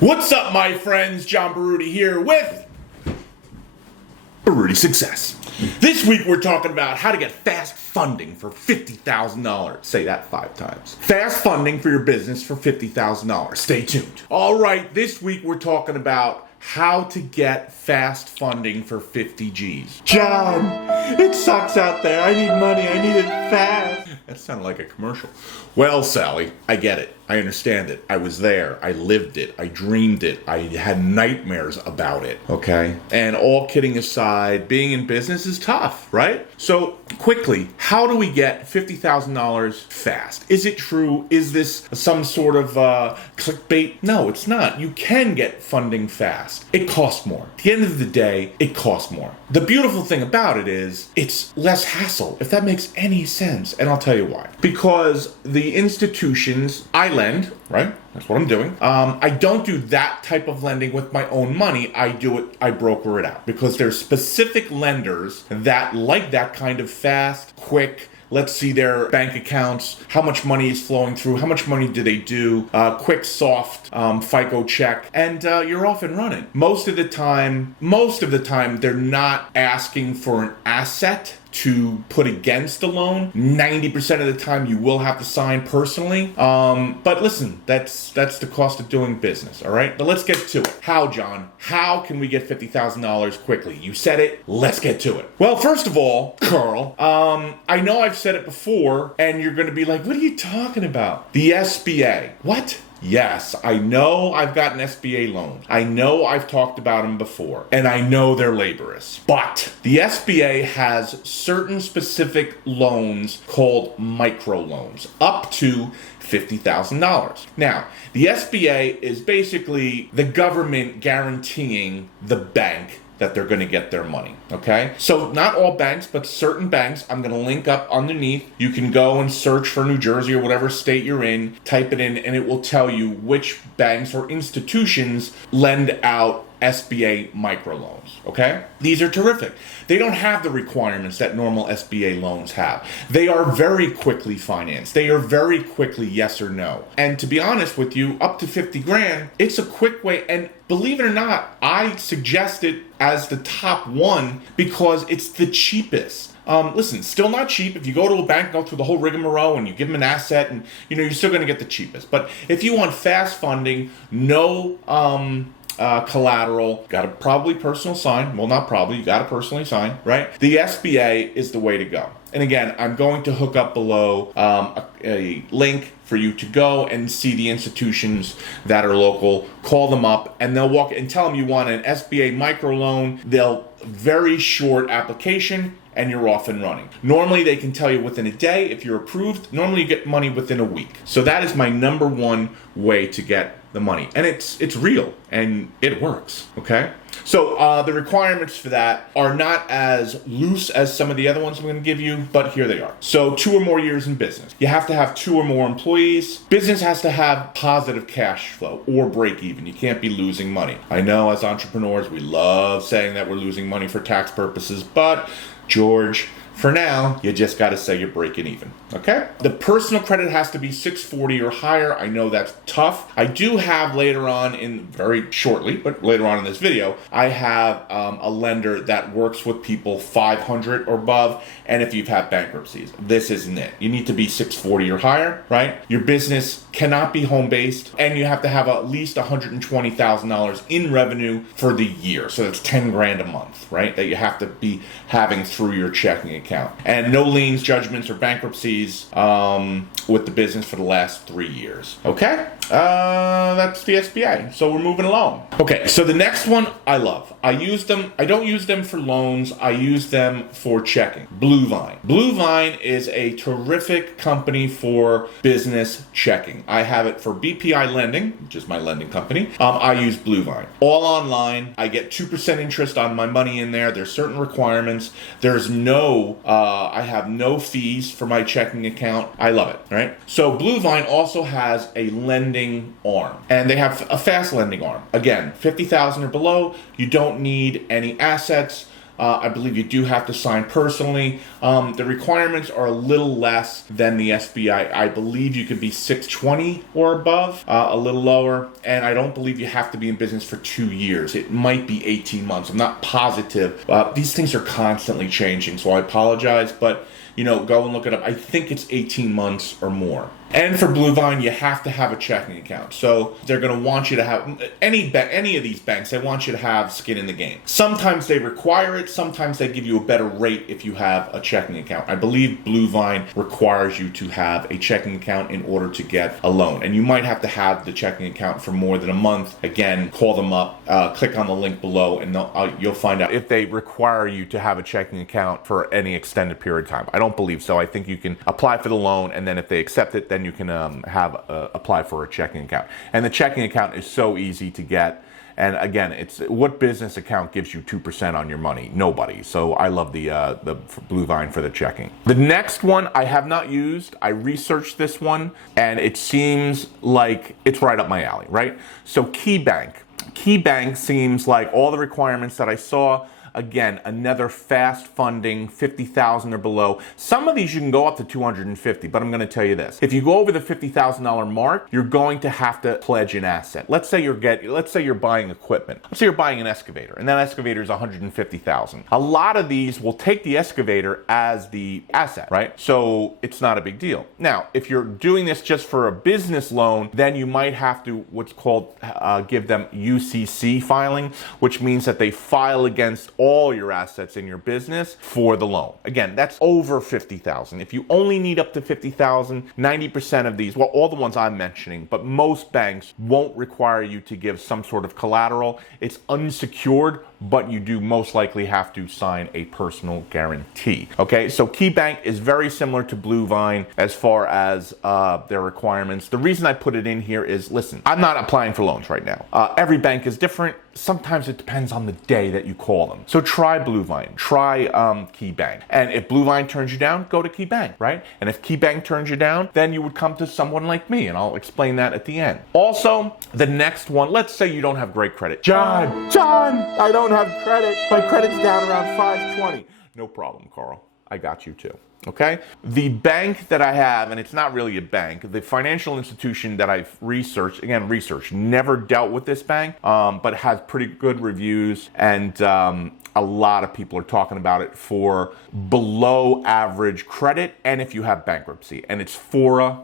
What's up, my friends? John Baruti here with Baruti Success. This week we're talking about how to get fast funding for $50,000. Say that 5 times. Fast funding for your business for $50,000. Stay tuned. All right, this week we're talking about how to get fast funding for 50 G's. John, it sucks out there. I need money. I need it fast. That sounded like a commercial. Well, Sally, I get it. I understand it. I was there. I lived it. I dreamed it. I had nightmares about it. Okay? And all kidding aside, being in business is tough, right? So, quickly, how do we get $50,000 fast? Is it true? Is this some sort of clickbait? No, it's not. You can get funding fast. It costs more. At the end of the day, it costs more. The beautiful thing about it is it's less hassle, if that makes any sense. And I'll tell you why. Because the institutions, I lend, right? That's what I'm doing. I don't do that type of lending with my own money. I broker it out because there's specific lenders that like that kind of fast, quick, let's see their bank accounts, how much money is flowing through, how much money do they do, quick, soft FICO check, and you're off and running. Most of the time, they're not asking for an asset to put against the loan. 90% of the time you will have to sign personally. But listen, that's the cost of doing business, all right? But let's get to it. How, John? How can we get $50,000 quickly? You said it, let's get to it. Well, first of all, Carl, I know I've said it before, and you're gonna be like, what are you talking about? The SBA. What? Yes, I know I've got an SBA loan. I know I've talked about them before, and I know they're laborious. But the SBA has certain specific loans called micro loans, up to $50,000. Now, the SBA is basically the government guaranteeing the bank that they're going to get their money, okay? So not all banks, but certain banks, I'm going to link up underneath. You can go and search for New Jersey or whatever state you're in, type it in, and it will tell you which banks or institutions lend out SBA micro loans, okay? These are terrific. They don't have the requirements that normal SBA loans have. They are very quickly financed. They are very quickly yes or no. And to be honest with you, up to 50 grand, it's a quick way. And believe it or not, I suggest it as the top one because it's the cheapest. Listen, still not cheap. If you go to a bank, go through the whole rigmarole and you give them an asset and, you're still going to get the cheapest. But if you want fast funding, no collateral, got to probably personal sign. Well, not probably, you got to personally sign, right? The SBA is the way to go. And again, I'm going to hook up below a link for you to go and see the institutions that are local. Call them up and they'll walk and tell them you want an SBA micro loan. They'll very short application and you're off and running. Normally they can tell you within a day if you're approved. Normally you get money within a week. So that is my number one way to get the money. And it's real and it works, okay? So the requirements for that are not as loose as some of the other ones I'm going to give you, but here they are. So 2 or more years in business. You have to have 2 or more employees. Business has to have positive cash flow or break even. You can't be losing money. I know as entrepreneurs, we love saying that we're losing money for tax purposes, but George, for now, you just got to say you're breaking even, okay? The personal credit has to be 640 or higher. I know that's tough. I do have later on very shortly, but later on in this video, I have a lender that works with people 500 or above, and if you've had bankruptcies, this isn't it. You need to be 640 or higher, right? Your business cannot be home-based, and you have to have at least $120,000 in revenue for the year. So that's 10 grand a month, right? That you have to be having through your checking account. And no liens, judgments, or bankruptcies with the business for the last 3 years. Okay? That's the SBA. So we're moving along. Okay, so the next one I love. I use them. I don't use them for loans. I use them for checking. Bluevine. Bluevine is a terrific company for business checking. I have it for BPI Lending, which is my lending company. I use Bluevine. All online. I get 2% interest on my money in there. There's certain requirements. There's I have no fees for my checking account. I love it, right? So Bluevine also has a lending arm, and they have a fast lending arm. Again, 50,000 or below, you don't need any assets. I believe you do have to sign personally. The requirements are a little less than the SBA. I believe you could be 620 or above, a little lower, and I don't believe you have to be in business for 2 years. It might be 18 months. I'm not positive. These things are constantly changing, so I apologize, but go and look it up. I think it's 18 months or more. And for Bluevine, you have to have a checking account. So they're going to want you to have any of these banks. They want you to have skin in the game. Sometimes they require it. Sometimes they give you a better rate if you have a checking account. I believe Bluevine requires you to have a checking account in order to get a loan. And you might have to have the checking account for more than a month. Again, call them up, click on the link below, and you'll find out if they require you to have a checking account for any extended period of time. I don't believe so. I think you can apply for the loan, and then if they accept it, then you can apply for a checking account. And the checking account is so easy to get. And again, it's what business account gives you 2% on your money? Nobody. So I love the Bluevine for the checking. The next one I have not used. I researched this one, and it seems like it's right up my alley, right? So KeyBank seems like all the requirements that I saw. Again, another fast funding, 50,000 or below. Some of these you can go up to 250, but I'm going to tell you this. If you go over the $50,000 mark, you're going to have to pledge an asset. Let's say you're buying equipment. Let's say you're buying an excavator, and that excavator is 150,000. A lot of these will take the excavator as the asset, right? So it's not a big deal. Now, if you're doing this just for a business loan, then you might have to what's called give them UCC filing, which means that they file against all your assets in your business for the loan. Again, that's over 50,000. If you only need up to 50,000, 90% of these, well, all the ones I'm mentioning, but most banks won't require you to give some sort of collateral. It's unsecured, but you do most likely have to sign a personal guarantee. Okay, so KeyBank is very similar to Bluevine as far as their requirements. The reason I put it in here is, listen, I'm not applying for loans right now. Every bank is different. Sometimes it depends on the day that you call them. So try Bluevine, try KeyBank. And if Bluevine turns you down, go to KeyBank, right? And if KeyBank turns you down, then you would come to someone like me, and I'll explain that at the end. Also, the next one, let's say you don't have great credit. John, I don't have credit. My credit's down around 520. No problem, Carl. I got you too. Okay? The bank that I have, and it's not really a bank, the financial institution that I've researched, never dealt with this bank, but has pretty good reviews, and a lot of people are talking about it for below average credit, and if you have bankruptcy, and it's Fora.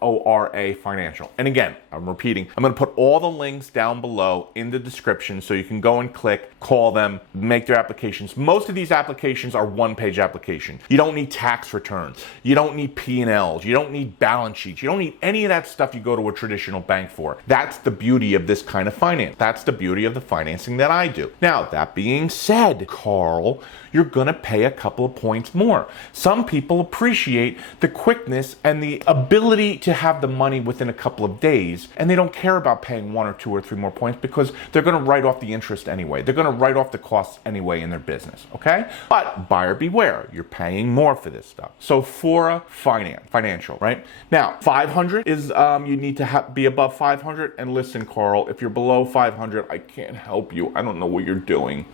Fora Financial. And again, I'm repeating, I'm going to put all the links down below in the description so you can go and click, call them, make their applications. Most of these applications are one-page application. You don't need tax returns. You don't need P&Ls. You don't need balance sheets. You don't need any of that stuff you go to a traditional bank for. That's the beauty of this kind of finance. That's the beauty of the financing that I do. Now, that being said, Carl, you're going to pay a couple of points more. Some people appreciate the quickness and the ability to have the money within a couple of days, and they don't care about paying 1 or 2 or 3 more points because they're going to write off the interest anyway. They're going to write off the costs anyway in their business, okay? But buyer beware, you're paying more for this stuff. So Fora Financial, right? Now, 500 is, you need to be above 500, and listen, Carl, if you're below 500, I can't help you. I don't know what you're doing.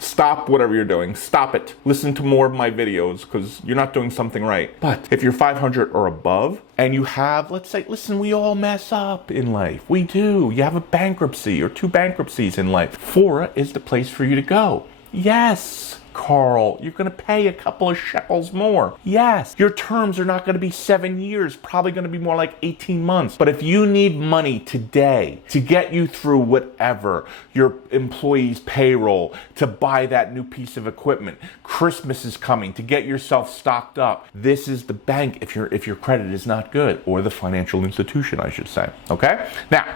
Stop whatever you're doing. Stop it. Listen to more of my videos because you're not doing something right. But if you're 500 or above, and you have, let's say, listen, we all mess up in life. We do. You have a bankruptcy or 2 bankruptcies in life. Fora is the place for you to go. Yes, Carl, you're going to pay a couple of shekels more. Yes, your terms are not going to be 7 years, probably going to be more like 18 months. But if you need money today to get you through whatever, your employee's payroll, to buy that new piece of equipment, Christmas is coming, to get yourself stocked up, this is the bank if your credit is not good, or the financial institution, I should say. Okay? Now,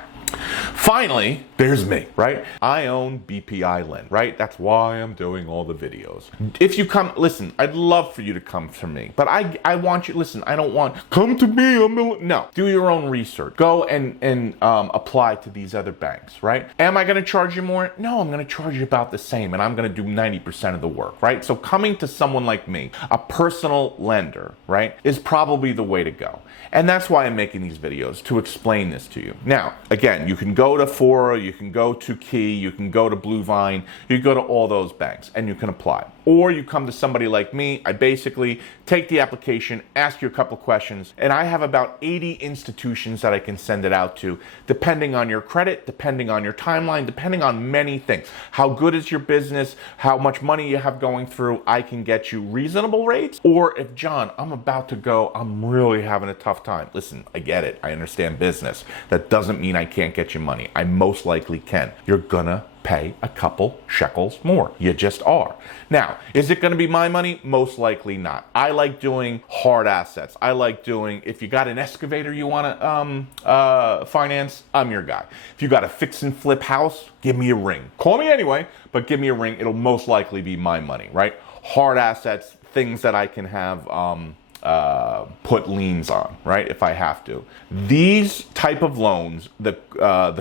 finally, there's me, right? I own BPI Lend, right? That's why I'm doing all the videos. If you come, listen, I'd love for you to come to me, but I want you, listen, I don't want, come to me, no. Do your own research. Go and apply to these other banks, right? Am I going to charge you more? No, I'm going to charge you about the same, and I'm going to do 90% of the work, right? So coming to someone like me, a personal lender, right, is probably the way to go. And that's why I'm making these videos, to explain this to you. Now, again, Again, you can go to Fora, you can go to Key, you can go to Blue Vine, you can go to all those banks and you can apply. Or you come to somebody like me. I basically take the application, ask you a couple questions, and I have about 80 institutions that I can send it out to, depending on your credit, depending on your timeline, depending on many things. How good is your business? How much money you have going through? I can get you reasonable rates. Or if, John, I'm about to go, I'm really having a tough time. Listen, I get it. I understand business. That doesn't mean I can't get you money. I most likely can. You're gonna pay a couple shekels more. You just are. Now, is it going to be my money? Most likely not. I like doing hard assets. I like doing, if you got an excavator you want to finance, I'm your guy. If you got a fix and flip house, give me a ring. Call me anyway, but give me a ring. It'll most likely be my money, right? Hard assets, things that I can have put liens on, right, if I have to. These type of loans, the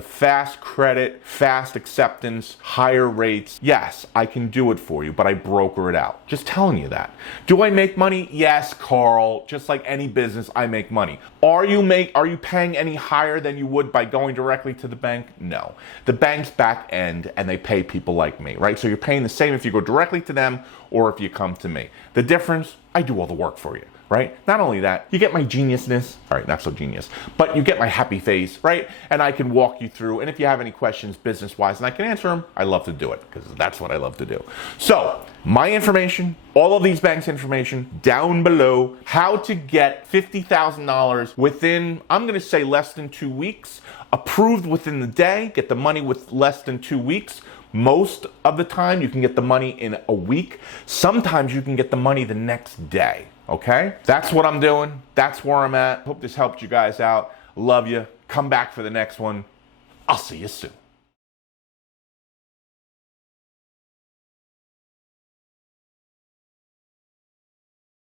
fast credit, fast acceptance, higher rates, yes, I can do it for you, but I broker it out. Just telling you that. Do I make money? Yes, Carl. Just like any business, I make money. Are you paying any higher than you would by going directly to the bank? No. The bank's back end and they pay people like me, right? So you're paying the same if you go directly to them or if you come to me. The difference, I do all the work for you. Right? Not only that, you get my geniusness, all right, not so genius, but you get my happy face, right? And I can walk you through, and if you have any questions business-wise and I can answer them, I love to do it, because that's what I love to do. So, my information, all of these banks' information, down below, how to get $50,000 within, I'm gonna say less than 2 weeks, approved within the day, get the money with less than 2 weeks. Most of the time, you can get the money in a week. Sometimes you can get the money the next day. Okay? That's what I'm doing. That's where I'm at. Hope this helped you guys out. Love you. Come back for the next one. I'll see you soon.